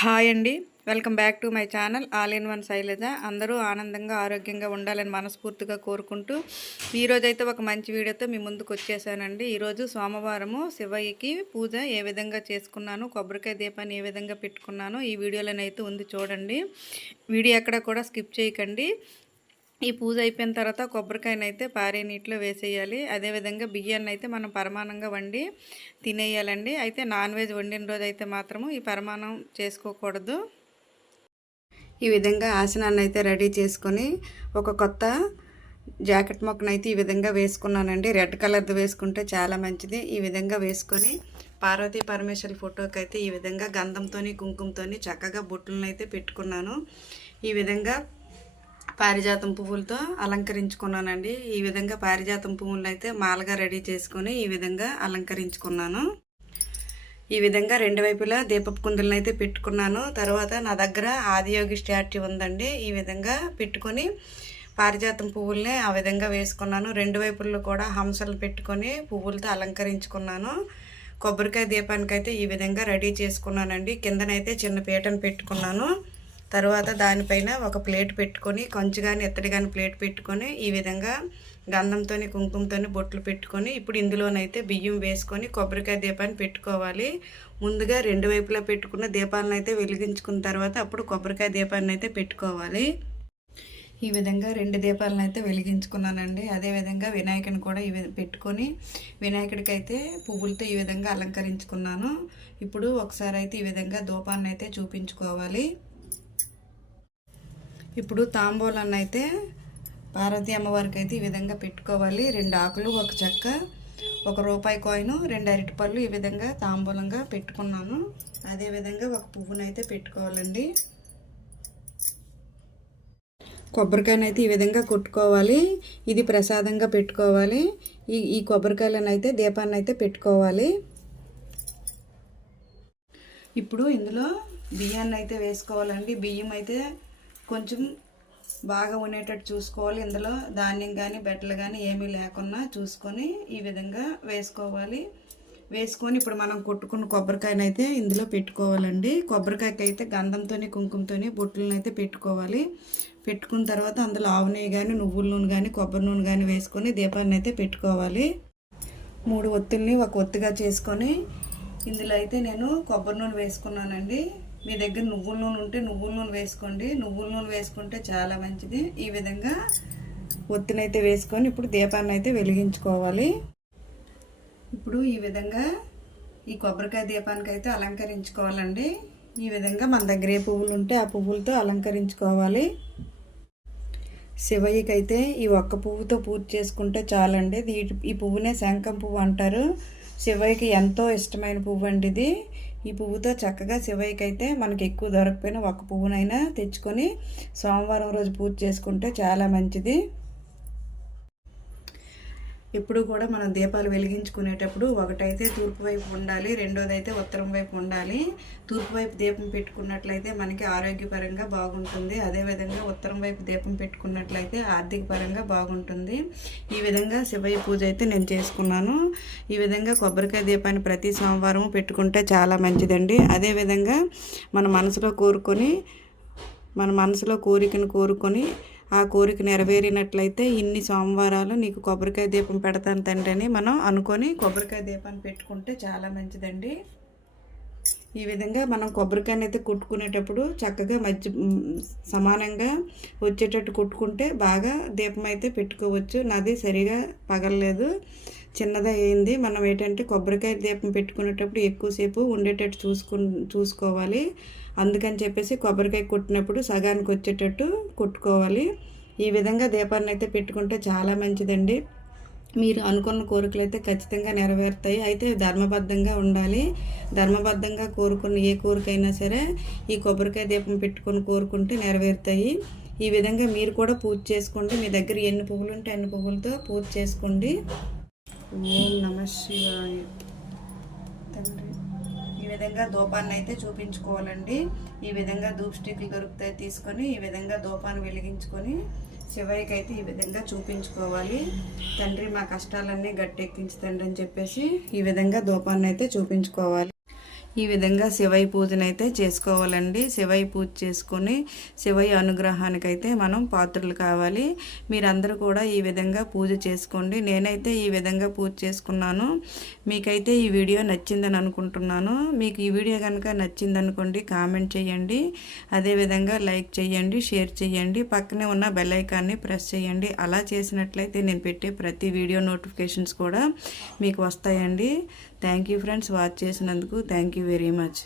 Hi అండి. Welcome back to my channel all in one Shailaja. అందరూ ఆనందంగా ఆరోగ్యంగా ఉండాలని మనస్ఫూర్తిగా కోరుకుంటూ ఈరోజైతే ఒక మంచి వీడియోతో మీ ముందుకు వచ్చేసానండి. ఈరోజు సోమవారము శివయ్యకి పూజ ఏ విధంగా చేసుకున్నాను కొబ్బరికాయ దీపాన్ని ఏ విధంగా పెట్టుకున్నాను ఈ వీడియోలోనైతే ఉంది చూడండి. వీడియో ఎక్కడ కూడా స్కిప్ చేయకండి. ఈ పూజ అయిపోయిన తర్వాత కొబ్బరికాయని అయితే పారే నీటిలో వేసేయాలి. అదేవిధంగా బియ్యాన్ని అయితే మనం పరమాణంగా వండి తినేయాలండి. అయితే నాన్ వెజ్ వండిన రోజు అయితే మాత్రము ఈ పరమాణం చేసుకోకూడదు. ఈ విధంగా ఆసనాన్ని అయితే రెడీ చేసుకొని ఒక కొత్త జాకెట్ మొక్కనైతే ఈ విధంగా వేసుకున్నానండి. రెడ్ కలర్ది వేసుకుంటే చాలా మంచిది. ఈ విధంగా వేసుకొని పార్వతీ పరమేశ్వరి ఫోటోకి అయితే ఈ విధంగా గంధంతోని కుంకుమతో చక్కగా బొట్టులను అయితే పెట్టుకున్నాను. ఈ విధంగా పారిజాతం పువ్వులతో అలంకరించుకున్నానండి. ఈ విధంగా పారిజాతం పువ్వులను అయితే మాలగా రెడీ చేసుకొని ఈ విధంగా అలంకరించుకున్నాను. ఈ విధంగా రెండు వైపులా దీపపు కుందులను అయితే పెట్టుకున్నాను. తర్వాత నా దగ్గర ఆదియోగి స్టాట్యూ ఉందండి. ఈ విధంగా పెట్టుకొని పారిజాతం పువ్వుల్ని ఆ విధంగా వేసుకున్నాను. రెండు వైపుల్లో కూడా హంసలు పెట్టుకొని పువ్వులతో అలంకరించుకున్నాను. కొబ్బరికాయ దీపానికైతే ఈ విధంగా రెడీ చేసుకున్నానండి. కిందనైతే చిన్న పీటను పెట్టుకున్నాను. తర్వాత దానిపైన ఒక ప్లేట్ పెట్టుకొని కొంచెం కానీ ఎత్తడి కానీ ప్లేట్ పెట్టుకొని ఈ విధంగా గంధంతో కుంకుమతో బొట్లు పెట్టుకొని ఇప్పుడు ఇందులోనైతే బియ్యం వేసుకొని కొబ్బరికాయ దీపాన్ని పెట్టుకోవాలి. ముందుగా రెండు వైపులా పెట్టుకున్న దీపాలను అయితే వెలిగించుకున్న తర్వాత అప్పుడు కొబ్బరికాయ దీపాన్ని అయితే పెట్టుకోవాలి. ఈ విధంగా రెండు దీపాలను అయితే వెలిగించుకున్నానండి అదేవిధంగా వినాయకుని కూడా ఈ పెట్టుకొని వినాయకుడికి అయితే పువ్వులతో ఈ విధంగా అలంకరించుకున్నాను. ఇప్పుడు ఒకసారి అయితే ఈ విధంగా దూపాన్ని అయితే చూపించుకోవాలి. ఇప్పుడు తాంబూలాన్ని అయితే పార్వతీ అమ్మవారికి అయితే ఈ విధంగా పెట్టుకోవాలి. రెండు ఆకులు ఒక చెక్క ఒక రూపాయి కాయిన్ రెండు అరటిపళ్ళు ఈ విధంగా తాంబూలంగా పెట్టుకున్నాను. అదేవిధంగా ఒక పువ్వునైతే పెట్టుకోవాలండి. కొబ్బరికాయనైతే ఈ విధంగా కొట్టుకోవాలి. ఇది ప్రసాదంగా పెట్టుకోవాలి. ఈ ఈ కొబ్బరికాయలను అయితే దీపాన్ని అయితే పెట్టుకోవాలి. ఇప్పుడు ఇందులో బియ్యాన్ని అయితే వేసుకోవాలండి. బియ్యం అయితే కొంచెం బాగా ఉండేటట్టు చూసుకోవాలి. ఇందులో ధాన్యం కానీ బెట్టలు కానీ ఏమీ లేకుండా చూసుకొని ఈ విధంగా వేసుకోవాలి. వేసుకొని ఇప్పుడు మనం కొట్టుకున్న కొబ్బరికాయను అయితే ఇందులో పెట్టుకోవాలండి. కొబ్బరికాయకి అయితే గంధంతో కుంకుమతో బొట్టులను అయితే పెట్టుకోవాలి. పెట్టుకున్న తర్వాత అందులో ఆవు నెయ్యి కానీ నువ్వుల నూనె కానీ కొబ్బరి నూనె కానీ వేసుకొని దీపాన్ని అయితే పెట్టుకోవాలి. మూడు ఒత్తుల్ని ఒక ఒత్తిగా చేసుకొని ఇందులో అయితే నేను కొబ్బరి నూనె వేసుకున్నానండి. మీ దగ్గర నువ్వుల నూనె ఉంటే నువ్వుల నూనె వేసుకోండి. నువ్వుల నూనె వేసుకుంటే చాలా మంచిది. ఈ విధంగా ఒత్తినైతే వేసుకొని ఇప్పుడు దీపాన్ని అయితే వెలిగించుకోవాలి. ఇప్పుడు ఈ విధంగా ఈ కొబ్బరికాయ దీపానికి అయితే అలంకరించుకోవాలండి. ఈ విధంగా మన దగ్గర ఏ పువ్వులు ఉంటే ఆ పువ్వులతో అలంకరించుకోవాలి. శివయ్యకైతే ఈ ఒక్క పువ్వుతో పూజ చేసుకుంటే చాలండి. ఈ పువ్వునే శంఖం పువ్వు అంటారు. శివయ్యకి ఎంతో ఇష్టమైన పువ్వు అండి ఇది. ఈ పువ్వుతో చక్కగా శివయ్యకి అయితే మనకి ఎక్కువ దొరకపోయినా ఒక పువ్వునైనా తెచ్చుకొని సోమవారం రోజు పూజ చేసుకుంటే చాలా మంచిది. ఎప్పుడు కూడా మనం దీపాలు వెలిగించుకునేటప్పుడు ఒకటైతే తూర్పు వైపు ఉండాలి రెండోదైతే ఉత్తరం వైపు ఉండాలి. తూర్పు వైపు దీపం పెట్టుకున్నట్లయితే మనకి ఆరోగ్యపరంగా బాగుంటుంది. అదేవిధంగా ఉత్తరం వైపు దీపం పెట్టుకున్నట్లయితే ఆర్థిక పరంగా బాగుంటుంది. ఈ విధంగా శివయ్య పూజ అయితే నేను చేసుకున్నాను. ఈ విధంగా కొబ్బరికాయ దీపాన్ని ప్రతి సోమవారం పెట్టుకుంటే చాలా మంచిదండి. అదేవిధంగా మన మనసులో కోరుకొని మన మనసులో కోరికను కోరుకొని ఆ కోరిక నెరవేరినట్లయితే ఇన్ని సోమవారాలు నీకు కొబ్బరికాయ దీపం పెడతాను తండ్రి అని మనం అనుకొని కొబ్బరికాయ దీపాన్ని పెట్టుకుంటే చాలా మంచిదండి. ఈ విధంగా మనం కొబ్బరికాయని అయితే కుట్టుకునేటప్పుడు చక్కగా మధ్య సమానంగా వచ్చేటట్టు కుట్టుకుంటే బాగా దీపం అయితే పెట్టుకోవచ్చు. నాది సరిగా పగలలేదు. చిన్నది అయింది. మనం ఏంటంటే కొబ్బరికాయ దీపం పెట్టుకునేటప్పుడు ఎక్కువసేపు ఉండేటట్టు చూసుకు చూసుకోవాలి. అందుకని చెప్పేసి కొబ్బరికాయ కొట్టినప్పుడు సగానికి వచ్చేటట్టు కొట్టుకోవాలి. ఈ విధంగా దీపాన్ని అయితే పెట్టుకుంటే చాలా మంచిదండి. మీరు అనుకున్న కోరికలు అయితే ఖచ్చితంగా నెరవేరుతాయి. అయితే ధర్మబద్ధంగా ఉండాలి. ధర్మబద్ధంగా కోరుకున్న ఏ కోరికైనా సరే ఈ కొబ్బరికాయ దీపం పెట్టుకొని కోరుకుంటే నెరవేరుతాయి. ఈ విధంగా మీరు కూడా పూజ చేసుకోండి. మీ దగ్గర ఎన్ని పువ్వులు ఉంటే అన్ని పువ్వులతో పూజ చేసుకోండి. ఓం నమ శివాయ. తండ్రి ఈ విధంగా దూపాన్ని అయితే చూపించుకోవాలండి. ఈ విధంగా ధూప్ స్టిక్లు దొరుకుతాయి తీసుకొని ఈ విధంగా దూపాన్ని వెలిగించుకొని శివయ్యకి అయితే ఈ విధంగా చూపించుకోవాలి. తండ్రి మా కష్టాలన్నీ గట్టెక్కించి తండ్రి అని చెప్పేసి ఈ విధంగా దూపాన్ని అయితే చూపించుకోవాలి. ఈ విధంగా శివయ్య పూజనైతే చేసుకోవాలండి. శివయ్య పూజ చేసుకొని శివయ్య అనుగ్రహానికైతే మనం పాత్రలు కావాలి. మీరందరూ కూడా ఈ విధంగా పూజ చేసుకోండి. నేనైతే ఈ విధంగా పూజ చేసుకున్నాను. మీకైతే ఈ వీడియో నచ్చిందని అనుకుంటున్నాను. మీకు ఈ వీడియో కనుక నచ్చిందనుకోండి కామెంట్ చేయండి. అదేవిధంగా లైక్ చేయండి షేర్ చేయండి. పక్కనే ఉన్న బెల్ ఐకాన్ని ప్రెస్ చేయండి. అలా చేసినట్లయితే నేను పెట్టే ప్రతి వీడియో నోటిఫికేషన్స్ కూడా మీకు వస్తాయండి. థ్యాంక్ యూ ఫ్రెండ్స్ వాచ్ చేసినందుకు థ్యాంక్ యూ వెరీ మచ్